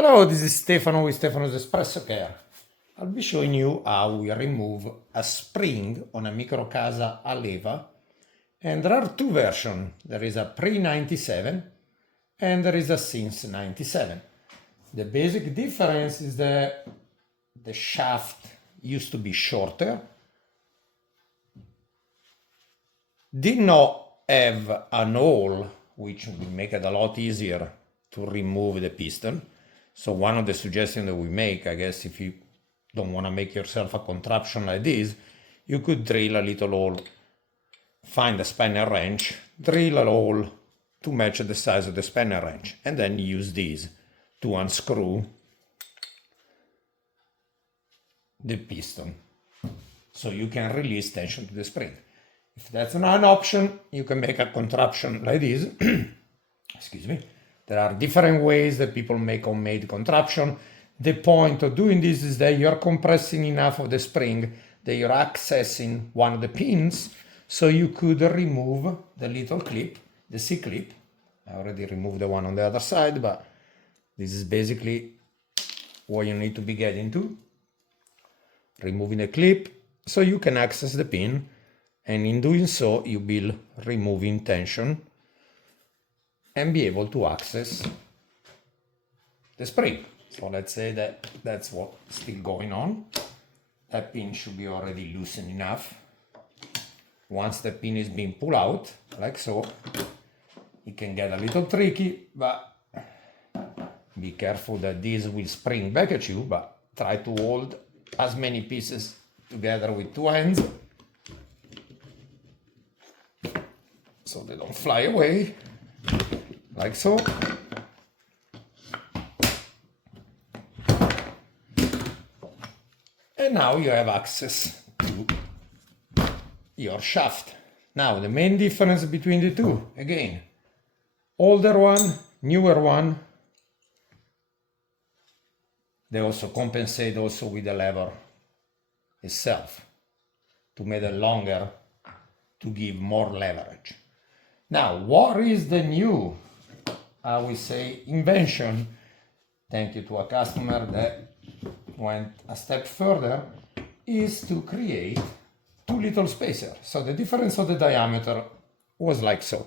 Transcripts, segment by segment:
Hello, this is Stefano with Stefano's Espresso Care. I'll be showing you how we remove a spring on a Microcasa a Leva. And there are two versions. There is a pre-97 and there is a since 97. The basic difference is that the shaft used to be shorter, did not have an hole, which would make it a lot easier to remove the piston. So one of the suggestions that we make, I guess, if you don't want to make yourself a contraption like this, you could drill a little hole, find a spanner wrench, drill a hole to match the size of the spanner wrench, and then use this to unscrew the piston. So you can release tension to the spring. If that's not an option, you can make a contraption like this. Excuse me. There are different ways that people make homemade contraption. The point of doing this is that you're compressing enough of the spring that you're accessing one of the pins, so you could remove the little clip, the C-clip. I already removed the one on the other side, but this is basically what you need to be getting to. Removing the clip so you can access the pin, and in doing so you'll be removing tension and be able to access the spring. So let's say that that's what's still going on. That pin should be already loosened enough. Once the pin is being pulled out, like so, it can get a little tricky, but be careful that this will spring back at you, but try to hold as many pieces together with two hands so they don't fly away, like so. And now you have access to your shaft. Now the main difference between the two, again, older one, newer one, they also compensate also with the lever itself to make it longer, to give more leverage. Now, what is the new, I will say, invention? Thank you to a customer that went a step further, is to create two little spacers. So the difference of the diameter was like so.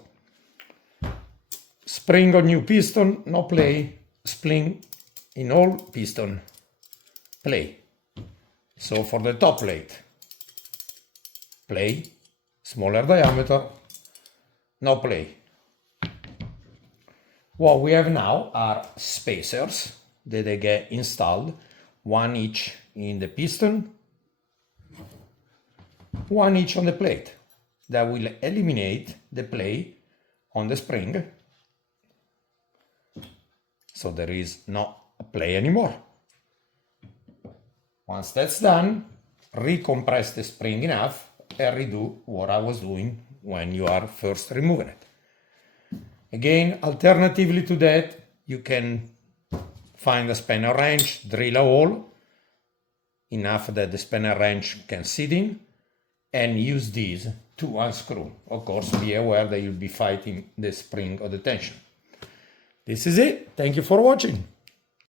Spring on new piston, no play. Spring in old piston, play. So for the top plate, play, smaller diameter, no play. What we have now are spacers that they get installed, one each in the piston, one each on the plate. That will eliminate the play on the spring, so there is no play anymore. Once that's done, recompress the spring enough and redo what I was doing when you are first removing it. Again, alternatively to that, you can find a spanner wrench, drill a hole enough that the spanner wrench can sit in, and use these to unscrew. Of course, be aware that you'll be fighting the spring or the tension. This is it. Thank you for watching.